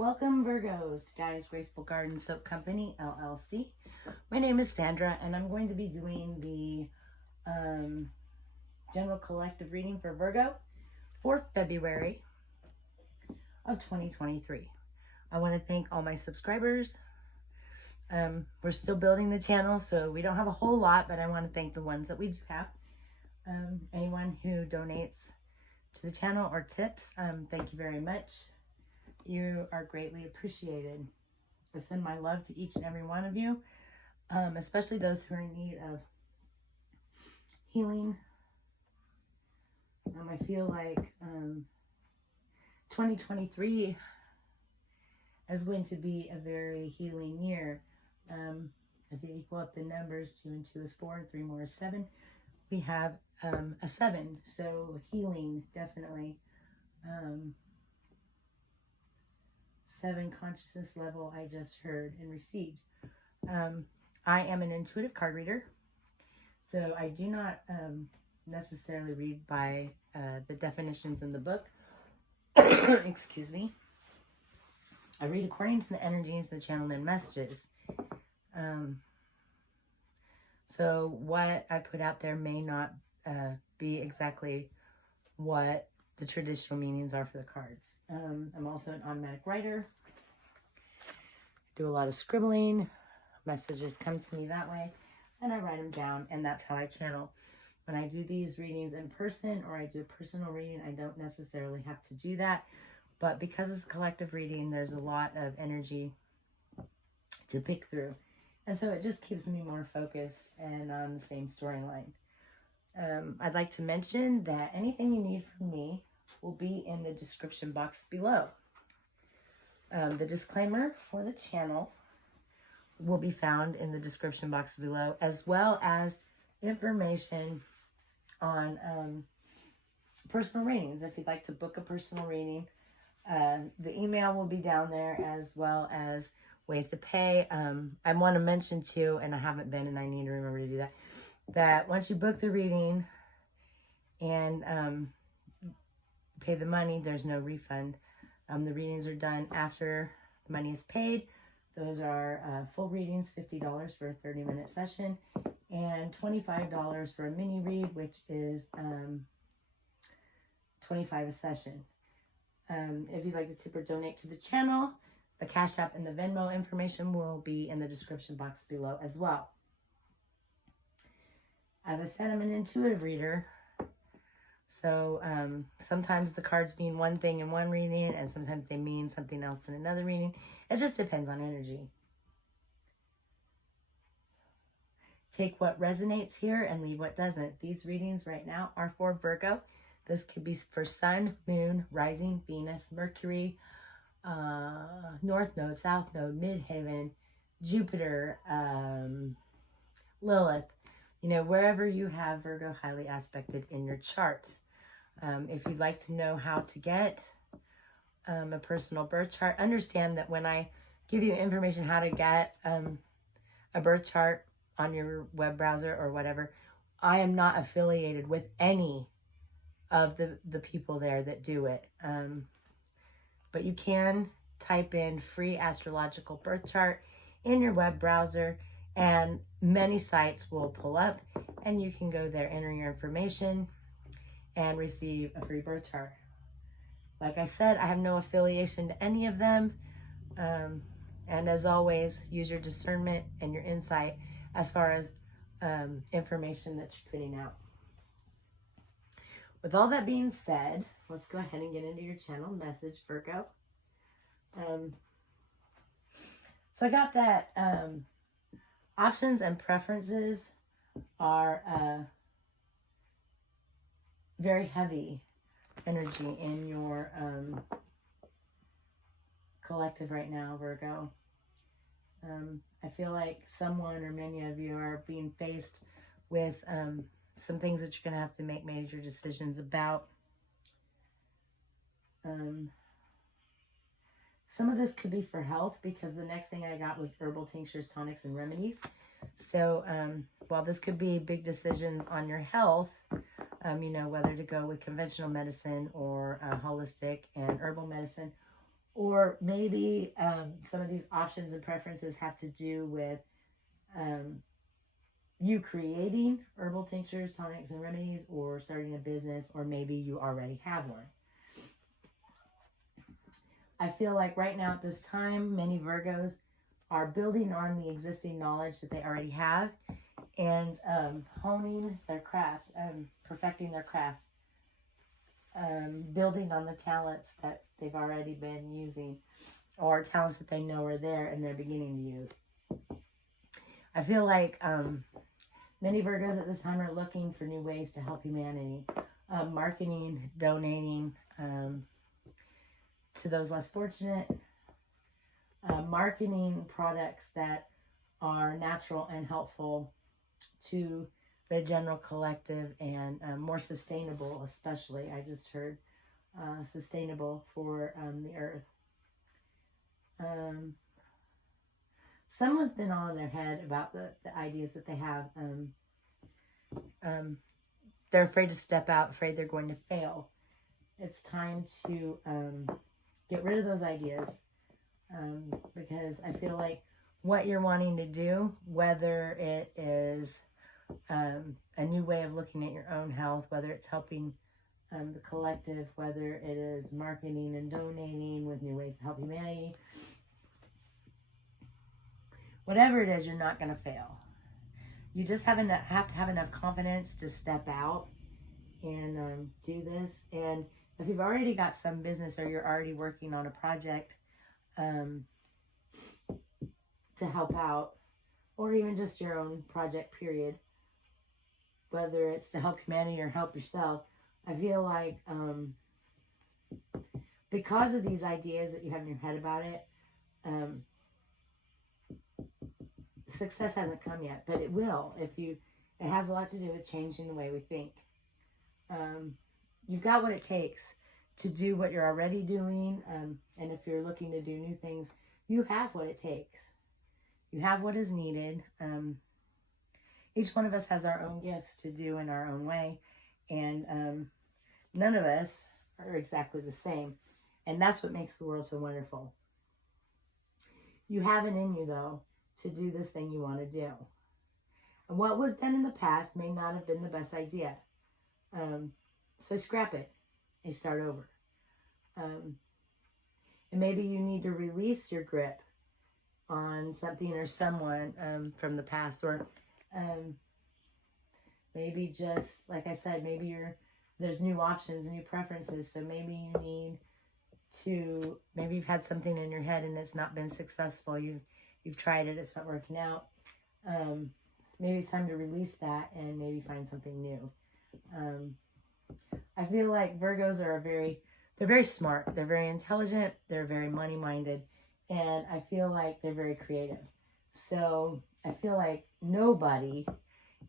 Welcome, Virgos, to Gaia's Graceful Garden Soap Company, LLC. My name is Sandra, and I'm going to be doing the general collective reading for Virgo for February of 2023. I want to thank all my subscribers. We're still building the channel, so we don't have a whole lot, but I want to thank the ones that we do have. Anyone who donates to the channel or tips, thank you very much. You are greatly appreciated. I send my love to each and every one of you, especially those who are in need of healing. I feel like 2023 is going to be a very healing year. If you equal up the numbers, 2 and 2 is 4, and 3 more is 7. We have a 7, so healing, definitely. 7 consciousness level I just heard and received. I am an intuitive card reader, so I do not necessarily read by the definitions in the book. Excuse me. I read according to the energies, the channel, and messages. So what I put out there may not be exactly what the traditional meanings are for the cards. I'm also an automatic writer. Do a lot of scribbling. Messages come to me that way, and I write them down, and that's how I channel. When I do these readings in person or I do a personal reading, I don't necessarily have to do that. But because it's a collective reading, there's a lot of energy to pick through. And so it just keeps me more focused and on the same storyline. I'd like to mention that anything you need from me will be in the description box below. The disclaimer for the channel will be found in the description box below, as well as information on personal readings. If you'd like to book a personal reading, the email will be down there, as well as ways to pay. I want to mention too, and I haven't been, and I need to remember to do that, that once you book the reading and pay the money, there's no refund. The readings are done after the money is paid. Those are full readings, $50 for a 30-minute session, and $25 for a mini read, which is $25 a session. If you'd like to tip or donate to the channel, the Cashapp and the Venmo information will be in the description box below as well. As I said, I'm an intuitive reader. So sometimes the cards mean one thing in one reading, and sometimes they mean something else in another reading. It just depends on energy. Take what resonates here and leave what doesn't. These readings right now are for Virgo. This could be for Sun, Moon, Rising, Venus, Mercury, North Node, South Node, Midheaven, Jupiter, Lilith. You know, wherever you have Virgo highly aspected in your chart. If you'd like to know how to get a personal birth chart, understand that when I give you information how to get a birth chart on your web browser or whatever, I am not affiliated with any of the people there that do it. But you can type in free astrological birth chart in your web browser, and many sites will pull up, and you can go there, enter your information, and receive a free birth chart. Like I said, I have no affiliation to any of them. And as always, use your discernment and your insight as far as information that you're putting out. With all that being said, let's go ahead and get into your channel message, Virgo. So I got that options and preferences are very heavy energy in your collective right now, Virgo. I feel like someone or many of you are being faced with some things that you're going to have to make major decisions about. Some of this could be for health, because the next thing I got was herbal tinctures, tonics, and remedies. So while this could be big decisions on your health, you know, whether to go with conventional medicine or holistic and herbal medicine, Or maybe some of these options and preferences have to do with you creating herbal tinctures, tonics, and remedies, or starting a business, or maybe you already have one. I feel like right now at this time, many Virgos are building on the existing knowledge that they already have and honing their craft, perfecting their craft, building on the talents that they've already been using, or talents that they know are there and they're beginning to use. I feel like many Virgos at this time are looking for new ways to help humanity, marketing, donating to those less fortunate, marketing products that are natural and helpful to the general collective, and more sustainable, especially. I just heard sustainable for the earth. Someone's been all in their head about the ideas that they have. They're afraid to step out, afraid they're going to fail. It's time to get rid of those ideas, because I feel like what you're wanting to do, whether it is a new way of looking at your own health, whether it's helping the collective, whether it is marketing and donating with new ways to help humanity, whatever it is, you're not going to fail. You just have to have enough confidence to step out and do this. And if you've already got some business, or you're already working on a project to help out, or even just your own project period, whether it's to help humanity or help yourself, I feel like because of these ideas that you have in your head about it, success hasn't come yet, but it will. It has a lot to do with changing the way we think. You've got what it takes to do what you're already doing, and if you're looking to do new things, you have what it takes. You have what is needed. Each one of us has our own gifts to do in our own way, and none of us are exactly the same, and that's what makes the world so wonderful. You have it in you, though, to do this thing you want to do. And what was done in the past may not have been the best idea. So scrap it and start over. And maybe you need to release your grip on something or someone from the past, or maybe just, like I said, maybe there's new options, new preferences. So maybe you need to, maybe you've had something in your head and it's not been successful. You've tried it, it's not working out. Maybe it's time to release that and maybe find something new. I feel like Virgos are they're very smart, they're very intelligent, they're very money-minded, and I feel like they're very creative. So I feel like nobody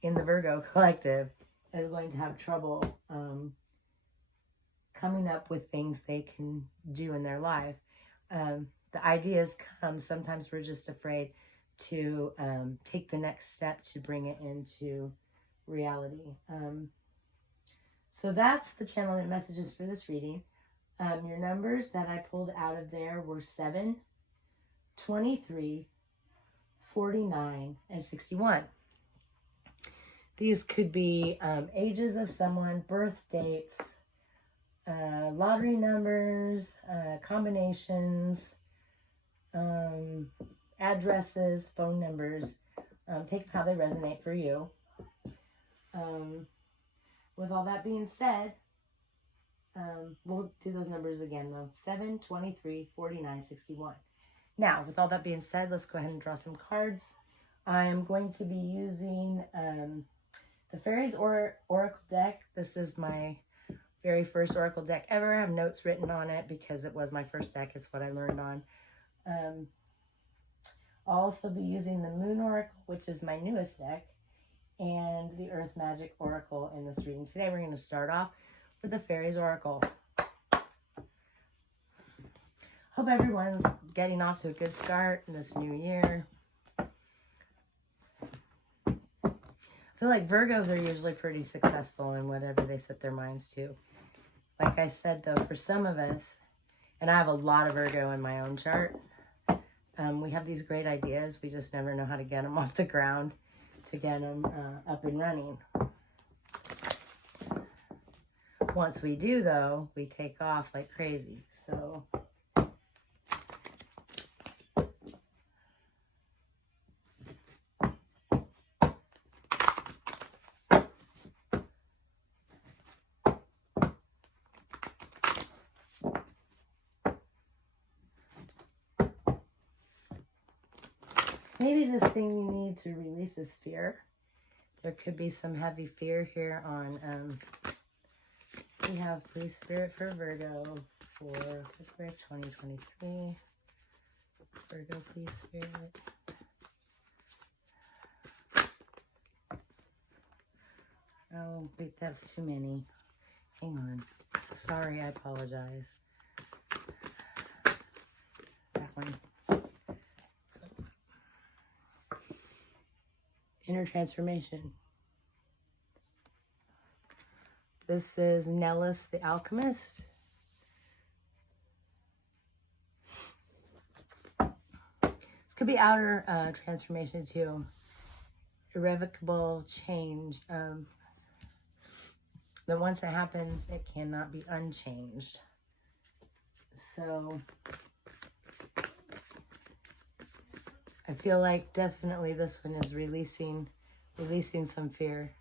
in the Virgo collective is going to have trouble coming up with things they can do in their life. The ideas come, sometimes we're just afraid to take the next step to bring it into reality. So that's the channel messages for this reading. Your numbers that I pulled out of there were 7, 23, 49, and 61. These could be ages of someone, birth dates, lottery numbers, combinations, addresses, phone numbers. Take how they resonate for you. With all that being said, we'll do those numbers again though. 7, 23, 49, 61. Now, with all that being said, let's go ahead and draw some cards. I'm going to be using the Fairies Oracle deck. This is my very first Oracle deck ever. I have notes written on it because it was my first deck. It's what I learned on. I'll also be using the Moon Oracle, which is my newest deck, and the Earth Magic Oracle in this reading. Today we're going to start off with the Fairies Oracle. Hope everyone's getting off to a good start in this new year. I feel like Virgos are usually pretty successful in whatever they set their minds to. Like I said, though, for some of us, And I have a lot of Virgo in my own chart. We have these great ideas. We just never know how to get them off the ground to get them up and running. Once we do, though, we take off like crazy. So maybe this thing you need to release is fear. There could be some heavy fear here on, we have Please Spirit for Virgo for February 2023. Virgo, please Spirit. Oh, wait, that's too many. Hang on. Sorry, I apologize. That one. Inner transformation. This is Nellis the Alchemist. This could be outer transformation too. Irrevocable change. But once it happens, it cannot be unchanged. So I feel like definitely this one is releasing some fear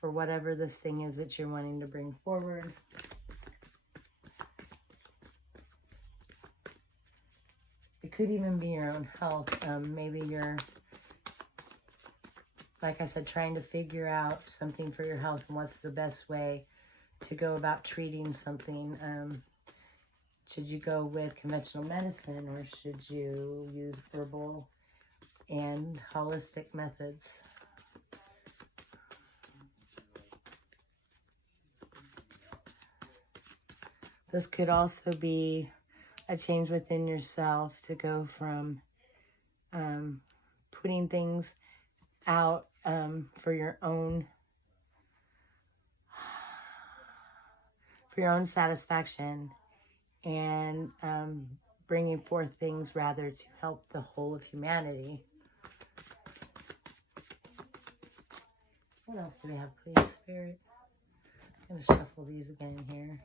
for whatever this thing is that you're wanting to bring forward. It could even be your own health. Maybe you're, like I said, trying to figure out something for your health and what's the best way to go about treating something. Should you go with conventional medicine or should you use herbal and holistic methods? This could also be a change within yourself to go from putting things out for your own satisfaction and bringing forth things rather to help the whole of humanity. What else do we have, please, Spirit? I'm going to shuffle these again here.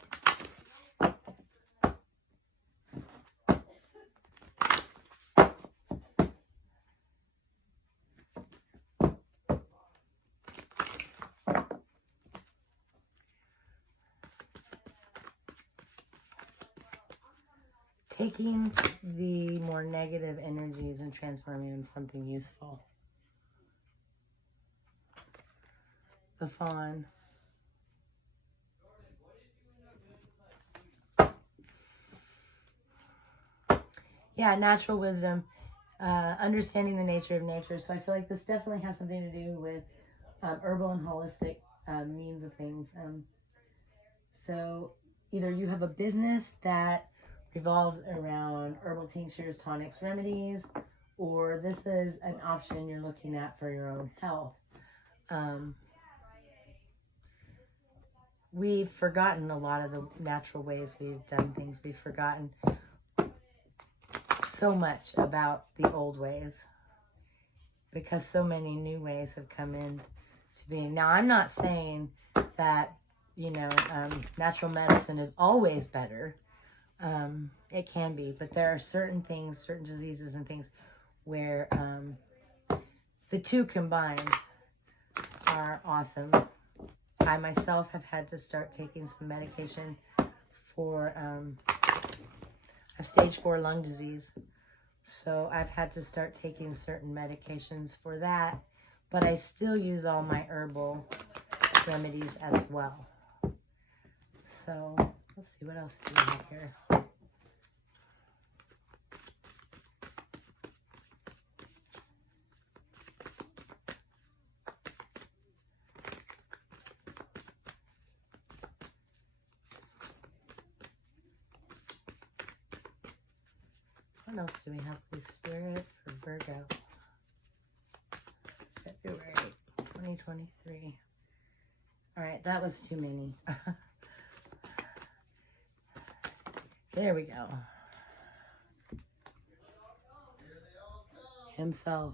Taking the more negative energies and transforming them into something useful. The fawn. Yeah, natural wisdom. Understanding the nature of nature. So I feel like this definitely has something to do with herbal and holistic means of things. So either you have a business that revolves around herbal tinctures, tonics, remedies, or this is an option you're looking at for your own health. We've forgotten a lot of the natural ways we've done things. We've forgotten so much about the old ways because so many new ways have come in to being. Now, I'm not saying that, natural medicine is always better. It can be, but there are certain things, certain diseases and things where the two combined are awesome. I myself have had to start taking some medication for a stage 4 lung disease. So I've had to start taking certain medications for that, but I still use all my herbal remedies as well. So let's see, what else do we have here? What else do we have, please, Spirit, for Virgo? February 2023. All right, that was too many. There we go. Himself.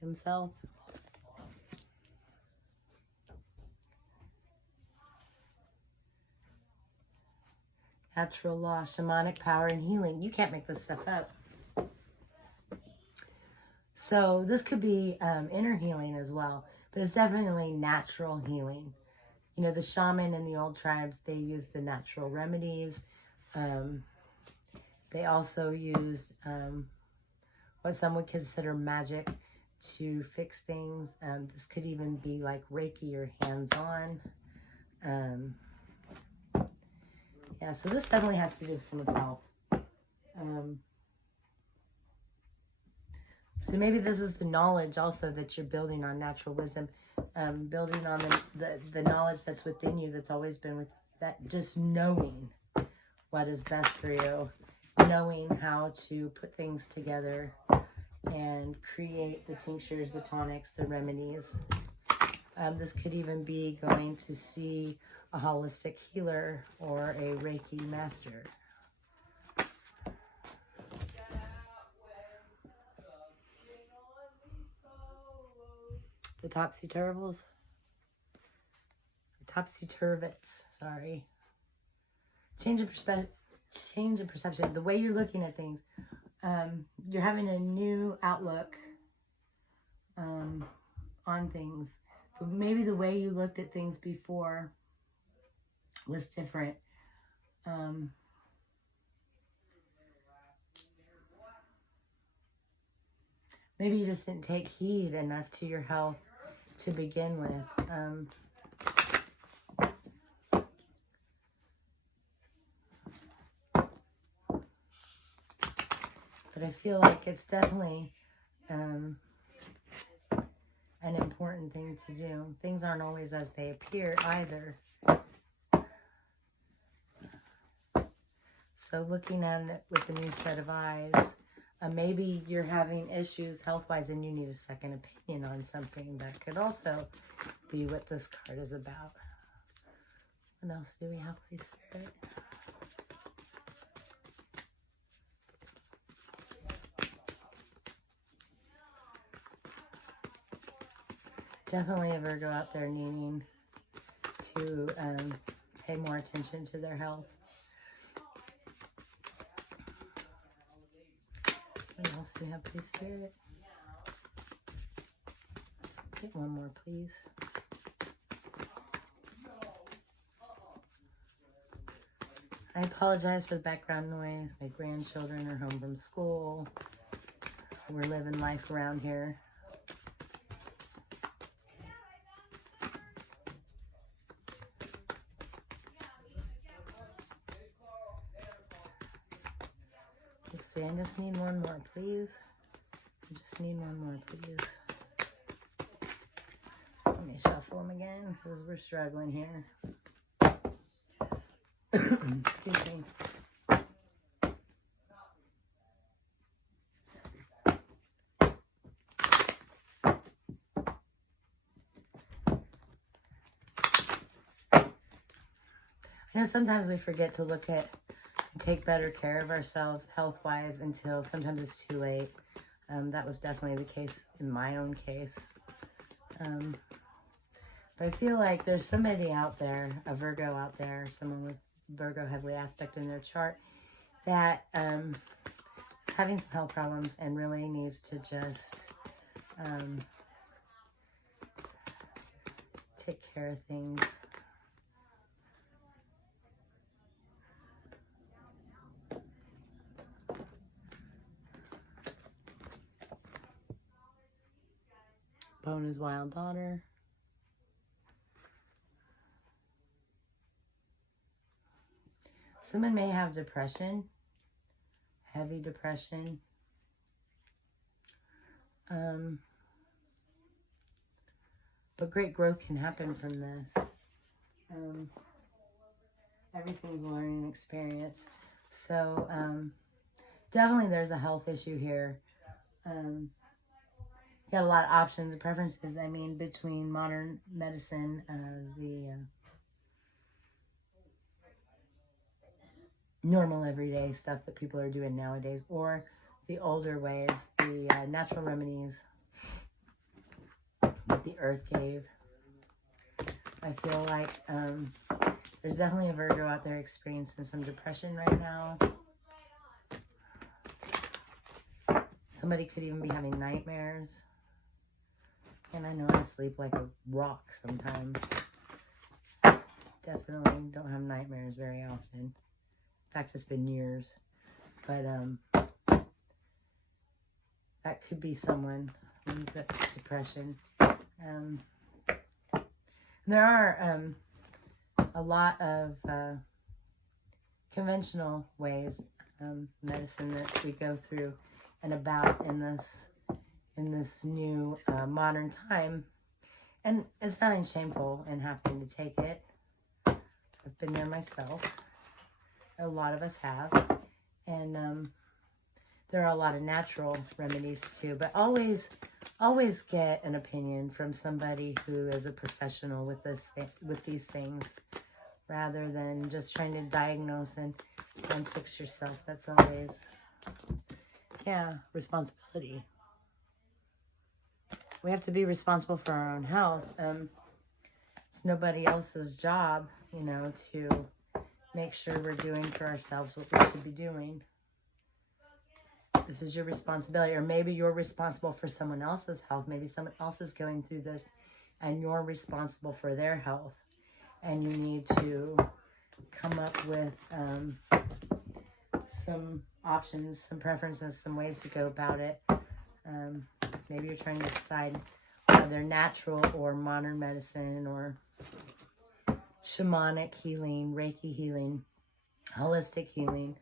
Himself. Natural law, shamanic power, and healing. You can't make this stuff up. So this could be inner healing as well, but it's definitely natural healing. You know, the shaman in the old tribes, they used the natural remedies. They also used what some would consider magic to fix things. This could even be like Reiki or hands-on. Yeah, so this definitely has to do with someone's health. So maybe this is the knowledge also that you're building on, natural wisdom, building on the knowledge that's within you, that's always been with that, just knowing what is best for you, knowing how to put things together and create the tinctures, the tonics, the remedies. This could even be going to see a holistic healer or a Reiki master. The topsy-turvils. Topsy-turvets, sorry. Change of perception. The way you're looking at things. You're having a new outlook on things. But maybe the way you looked at things before was different. Maybe you just didn't take heed enough to your health to begin with. But I feel like it's definitely an important thing to do. Things aren't always as they appear either. So looking at it with a new set of eyes, maybe you're having issues health-wise and you need a second opinion on something. That could also be what this card is about. What else do we have, please, Spirit? Definitely a Virgo out there needing to pay more attention to their health. What else do we have, please, Spirit? Get one more, please. I apologize for the background noise. My grandchildren are home from school. We're living life around here. Let's see, I just need one more, please. I just need one more, please. Let me shuffle them again, because we're struggling here. Excuse me. I know sometimes we forget to look at and take better care of ourselves health-wise until sometimes it's too late. That was definitely the case in my own case. But I feel like there's somebody out there, a Virgo out there, someone with Virgo heavily aspect in their chart, that is having some health problems and really needs to just take care of things. Bona's wild daughter. Someone may have depression, heavy depression. But great growth can happen from this. Everything's a learning experience. So definitely there's a health issue here. You got a lot of options and preferences, I mean, between modern medicine, the normal everyday stuff that people are doing nowadays, or the older ways, the natural remedies, like the earth cave. I feel like there's definitely a Virgo out there experiencing some depression right now. Somebody could even be having nightmares. And I know I sleep like a rock sometimes. Definitely don't have nightmares very often. In fact, it's been years. But that could be someone who's got depression. There are a lot of conventional ways, medicine that we go through and about in this new modern time, and it's nothing shameful in having to take it. I've been there myself. A lot of us have, and there are a lot of natural remedies too. But always get an opinion from somebody who is a professional with these things, rather than just trying to diagnose and fix yourself. That's always, responsibility. We have to be responsible for our own health. It's nobody else's job, to make sure we're doing for ourselves what we should be doing. This is your responsibility. Or maybe you're responsible for someone else's health. Maybe someone else is going through this and you're responsible for their health. And you need to come up with some options, some preferences, some ways to go about it. Maybe you're trying to decide whether natural or modern medicine or shamanic healing, Reiki healing, holistic healing,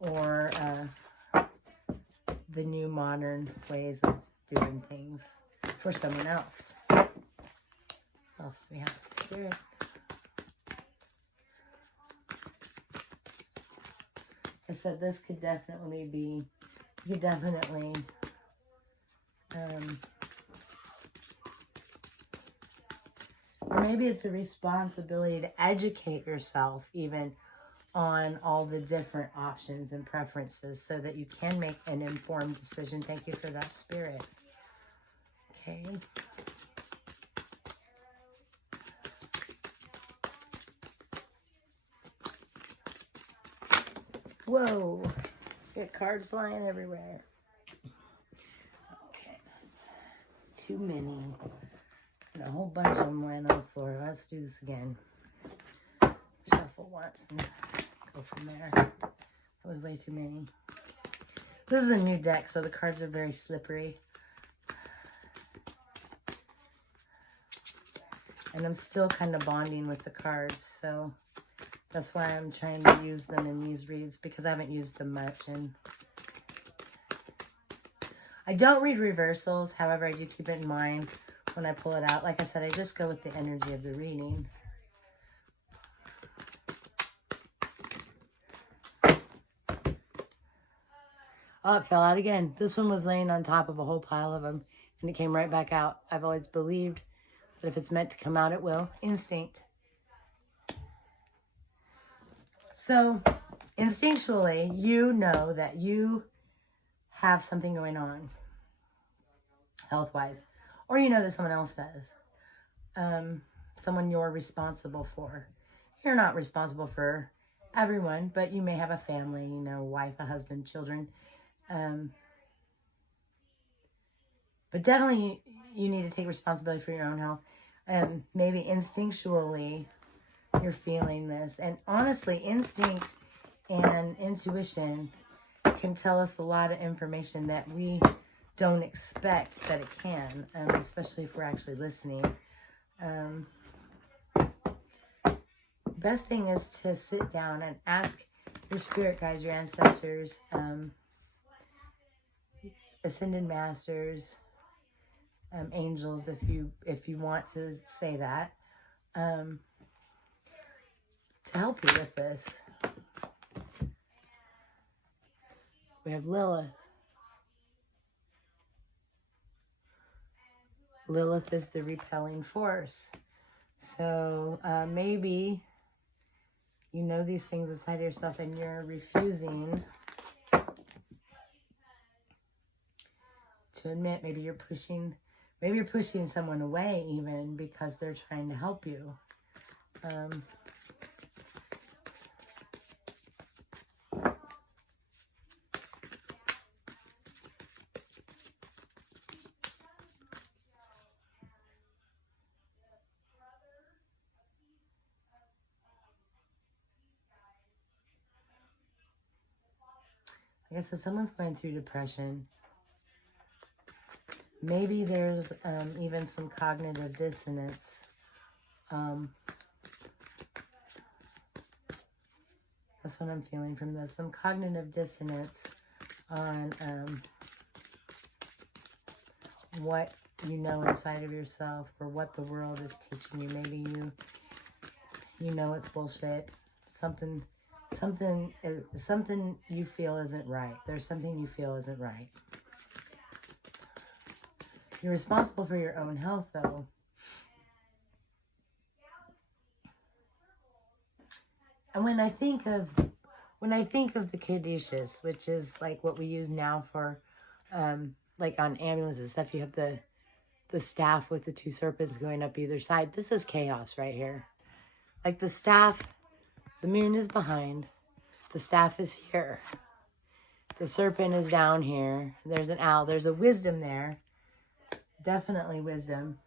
or the new modern ways of doing things for someone else. What else do we have? Spirit. I said this could definitely be, or maybe it's a responsibility to educate yourself even on all the different options and preferences so that you can make an informed decision. Thank you for that, Spirit. Okay. Whoa. Got cards flying everywhere. Okay. Too many. And a whole bunch of them laying on the floor. Let's do this again. Shuffle once and go from there. That was way too many. This is a new deck, so the cards are very slippery. And I'm still kind of bonding with the cards, so that's why I'm trying to use them in these reads, because I haven't used them much. And I don't read reversals, however, I do keep it in mind when I pull it out. Like I said, I just go with the energy of the reading. Oh, it fell out again. This one was laying on top of a whole pile of them, and it came right back out. I've always believed that if it's meant to come out, it will. Instinct. So, instinctually, you know that you have something going on, health-wise. Or you know that someone else does. Someone you're responsible for. You're not responsible for everyone, but you may have a family, a wife, a husband, children. But definitely you need to take responsibility for your own health. And maybe instinctually you're feeling this. And honestly, instinct and intuition can tell us a lot of information that we don't expect that it can, especially if we're actually listening. Best thing is to sit down and ask your spirit guides, your ancestors, ascended masters, angels, if you want to say that, to help you with this. We have Lilith. Lilith is the repelling force. So maybe You know these things inside yourself and you're refusing to admit. Maybe you're pushing someone away even because they're trying to help you. I guess if someone's going through depression, maybe there's even some cognitive dissonance. That's what I'm feeling from this. Some cognitive dissonance on what you know inside of yourself or what the world is teaching you. Maybe you know it's bullshit. Something you feel isn't right. There's something you feel isn't right. You're responsible for your own health, though. And when I think of the caduceus, which is like what we use now for, like on ambulances and stuff, you have the staff with the two serpents going up either side. This is chaos right here. Like the staff, the moon is behind. The staff is here. The serpent is down here. There's an owl. There's a wisdom there. Definitely wisdom.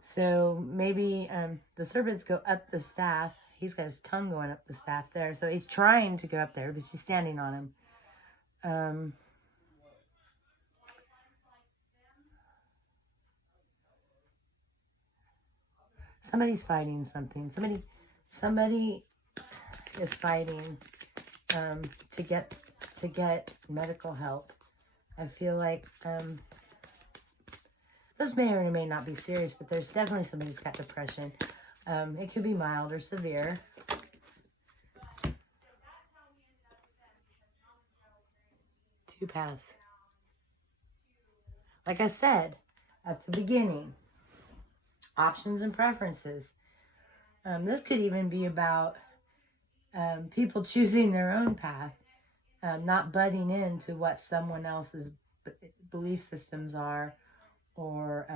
So maybe the serpents go up the staff. He's got his tongue going up the staff there. So he's trying to go up there, but she's standing on him. Somebody's fighting something. Somebody is fighting to get medical help. I feel like this may or may not be serious, but there's definitely somebody who's got depression. It could be mild or severe. Two paths. Like I said at the beginning, options and preferences. This could even be about people choosing their own path, not butting into what someone else's belief systems are, or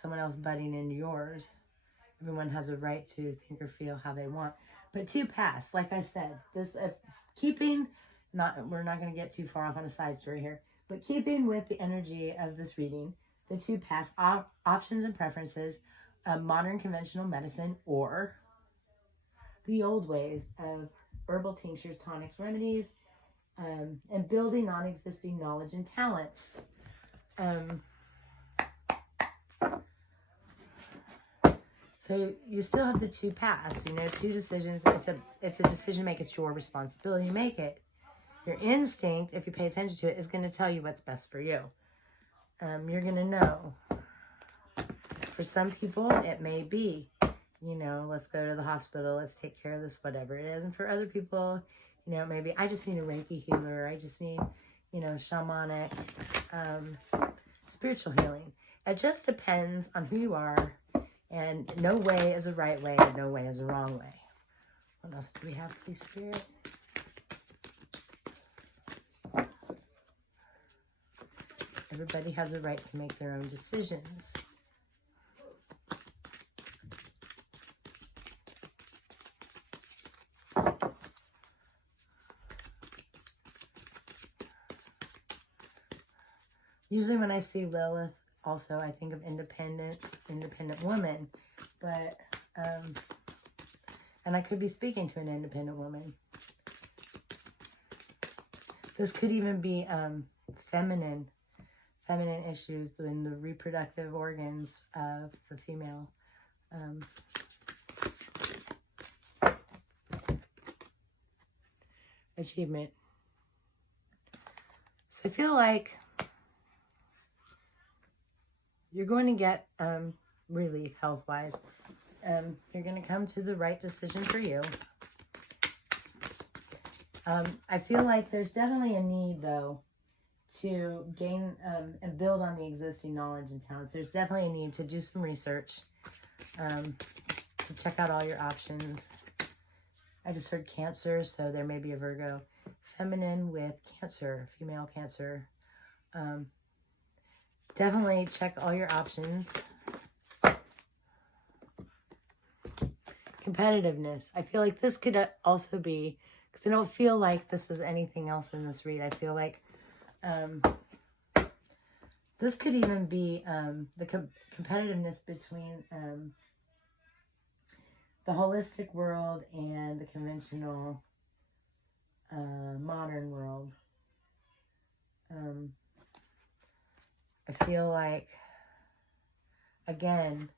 someone else butting into yours. Everyone has a right to think or feel how they want. But two paths, like I said, this we're not going to get too far off on a side story here, but keeping with the energy of this reading, the two paths, options and preferences, modern conventional medicine, or the old ways of herbal tinctures, tonics, remedies, and building on existing knowledge and talents. So you still have the two paths, two decisions. It's a decision to make. It's your responsibility to make it. Your instinct, if you pay attention to it, is going to tell you what's best for you. You're going to know. For some people, it may be, let's go to the hospital, let's take care of this, whatever it is. And for other people, maybe I just need a Reiki healer. I just need, shamanic, spiritual healing. It just depends on who you are. And no way is a right way, and no way is a wrong way. What else do we have, please, Spirit? Everybody has a right to make their own decisions. Usually when I see Lilith, also I think of independent woman, but, and I could be speaking to an independent woman. This could even be feminine issues in the reproductive organs of the female. Achievement. So I feel like you're going to get relief health-wise. You're going to come to the right decision for you. I feel like there's definitely a need, though, to gain and build on the existing knowledge and talents. There's definitely a need to do some research, to check out all your options, I just heard Cancer, so there may be a Virgo feminine with Cancer, female Cancer. Definitely check all your options. Competitiveness. I feel like this could also be, because I don't feel like this is anything else in this read. I feel like this could even be the competitiveness between the holistic world and the conventional modern world. I feel like, again,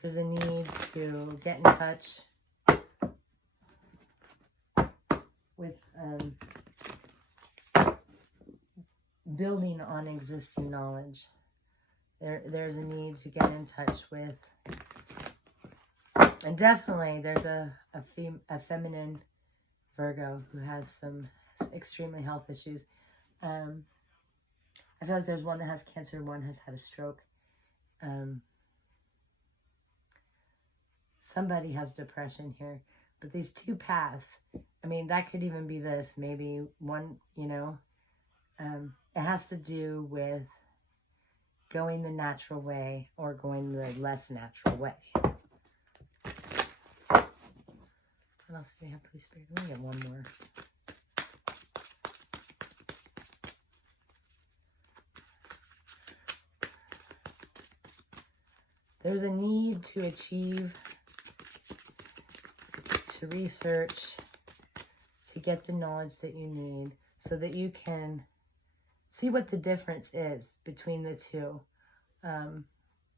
there's a need to get in touch with building on existing knowledge. There's a need to get in touch with, and definitely there's a feminine Virgo who has some extremely health issues. I feel like there's one that has Cancer, one has had a stroke. Somebody has depression here, but these two paths, I mean, that could even be this, maybe one, you know, it has to do with going the natural way or going the less natural way. What else do we have, please, Spirit? Let me get one more. There's a need to achieve, to research, to get the knowledge that you need so that you can see what the difference is between the two,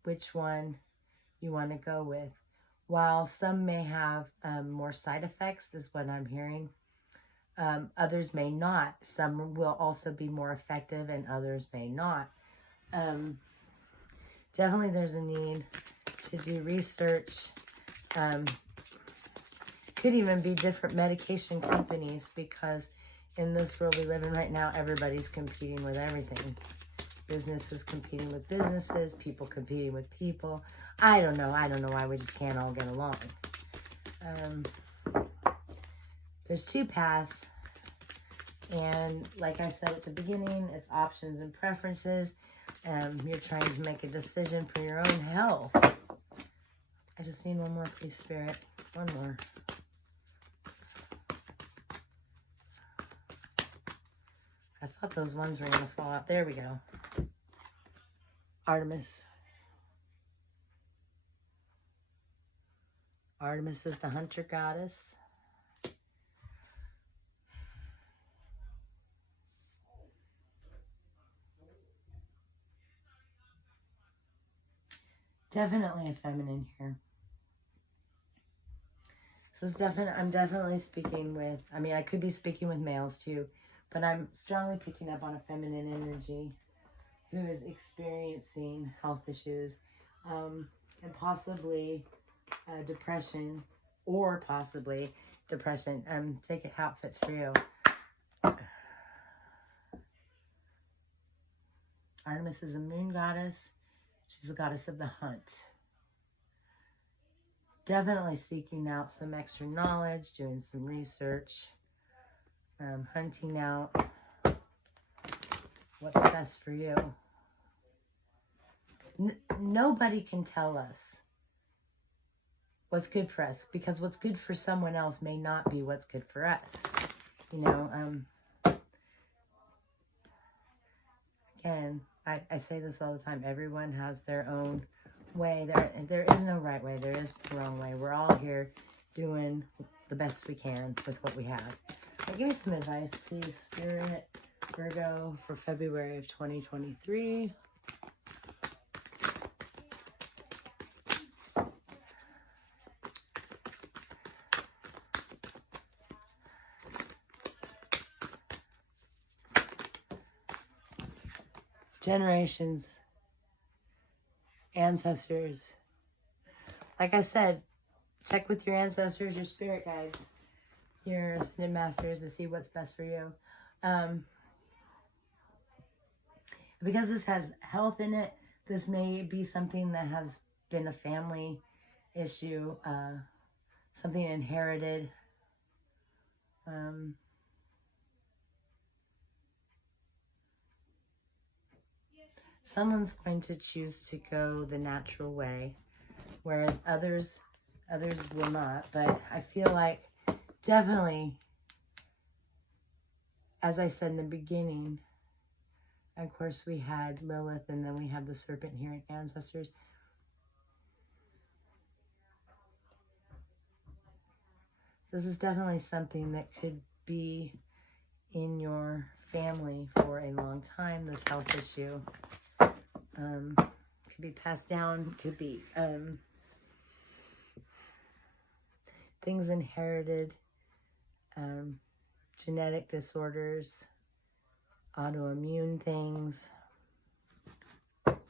which one you want to go with. While some may have more side effects, is what I'm hearing, others may not. Some will also be more effective and others may not. Definitely there's a need to do research. Could even be different medication companies, because in this world we live in right now, everybody's competing with everything. Businesses competing with businesses, people competing with people. I don't know why we just can't all get along. There's two paths. And like I said at the beginning, it's options and preferences. You're trying to make a decision for your own health. I just need one more, please, Spirit. One more. I thought those ones were going to fall out. There we go. Artemis. Artemis is the hunter goddess. Definitely a feminine here. So it's I'm definitely speaking with, I mean, I could be speaking with males too, but I'm strongly picking up on a feminine energy who is experiencing health issues, and possibly depression, or possibly depression. Take it how it fits for you. Artemis is a moon goddess. She's the goddess of the hunt. Definitely seeking out some extra knowledge, doing some research, hunting out what's best for you. Nobody can tell us what's good for us, because what's good for someone else may not be what's good for us. You know, again, I say this all the time. Everyone has their own way. There is no right way. There is no wrong way. We're all here doing the best we can with what we have. Now, give me some advice, please, Spirit, Virgo, for February of 2023. Generations, ancestors. Like I said, check with your ancestors, your spirit guides, your ascended masters to see what's best for you. Because this has health in it, this may be something that has been a family issue, something inherited. Someone's going to choose to go the natural way, whereas others will not. But I feel like definitely, as I said in the beginning, of course we had Lilith and then we have the serpent here at Ancestors. This is definitely something that could be in your family for a long time, this health issue. Could be passed down, could be things inherited, genetic disorders, autoimmune things. What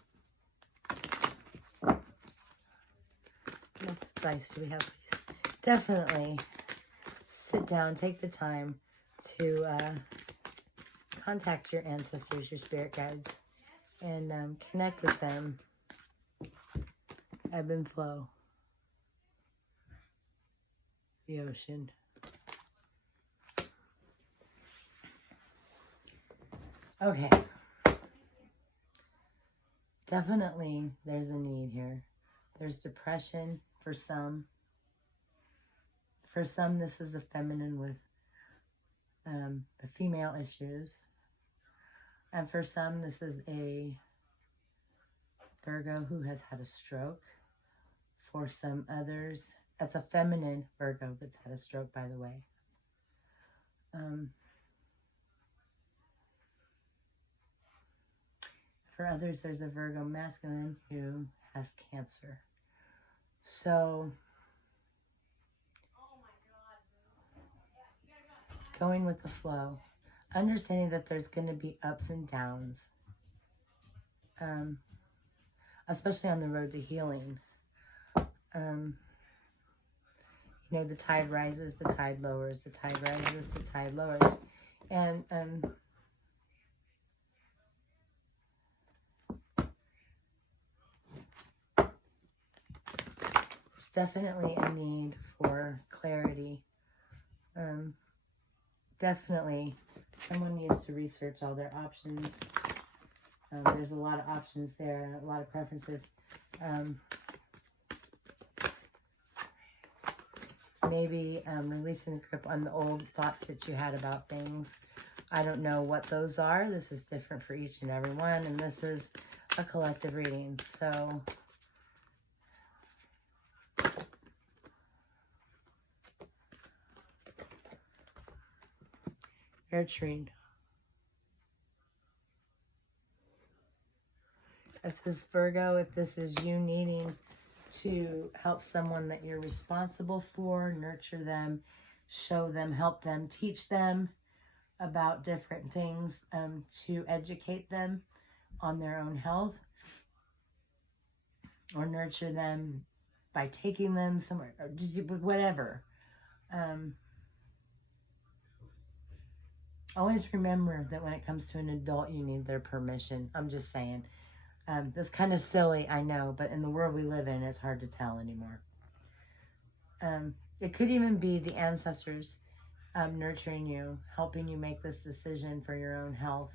advice do we have, please? Definitely sit down, take the time to contact your ancestors, your spirit guides, and connect with them. Ebb and flow. The ocean. Okay. Definitely there's a need here. There's depression for some. For some, this is the feminine with the female issues. And for some, this is a Virgo who has had a stroke. For some others, that's a feminine Virgo that's had a stroke, by the way. For others, there's a Virgo masculine who has cancer. So, going with the flow, understanding that there's going to be ups and downs, especially on the road to healing. You know, the tide rises, the tide lowers, the tide rises, the tide lowers. And there's definitely a need for clarity. Definitely someone needs to research all their options. There's a lot of options there, a lot of preferences. Maybe releasing the grip on the old thoughts that you had about things. I don't know what those are. This is different for each and every one, and this is a collective reading. So nurturing. If this Virgo, if this is you needing to help someone that you're responsible for, nurture them, show them, help them, teach them about different things, to educate them on their own health, or nurture them by taking them somewhere, or just whatever. Always remember that when it comes to an adult, you need their permission. I'm just saying. That's kind of silly, I know, but in the world we live in, it's hard to tell anymore. It could even be the ancestors nurturing you, helping you make this decision for your own health.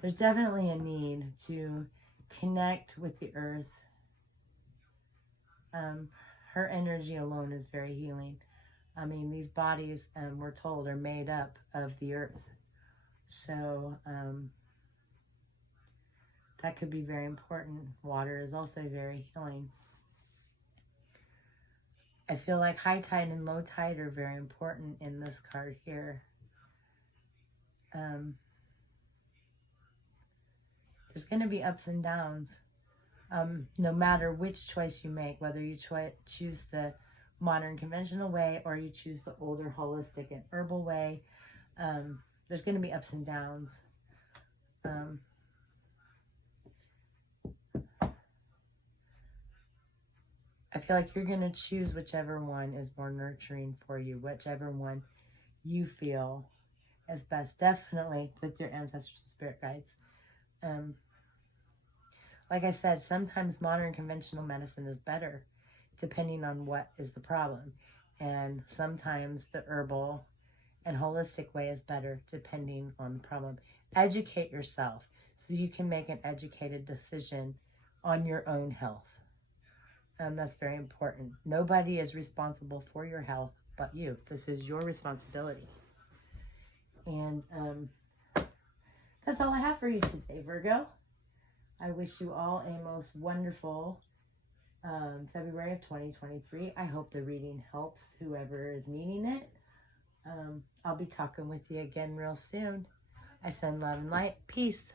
There's definitely a need to connect with the earth. Her energy alone is very healing. I mean, these bodies, we're told, are made up of the earth. So, that could be very important. Water is also very healing. I feel like high tide and low tide are very important in this card here. There's going to be ups and downs. No matter which choice you make, whether you choose the modern conventional way or you choose the older holistic and herbal way, there's going to be ups and downs. I feel like you're going to choose whichever one is more nurturing for you, whichever one you feel is best, definitely with your ancestors and spirit guides. Like I said, sometimes modern conventional medicine is better, depending on what is the problem. And sometimes the herbal and holistic way is better depending on the problem. Educate yourself so you can make an educated decision on your own health. That's very important. Nobody is responsible for your health but you. This is your responsibility. And that's all I have for you today, Virgo. I wish you all a most wonderful February of 2023. I hope the reading helps whoever is needing it. I'll be talking with you again real soon. I send love and light. Peace.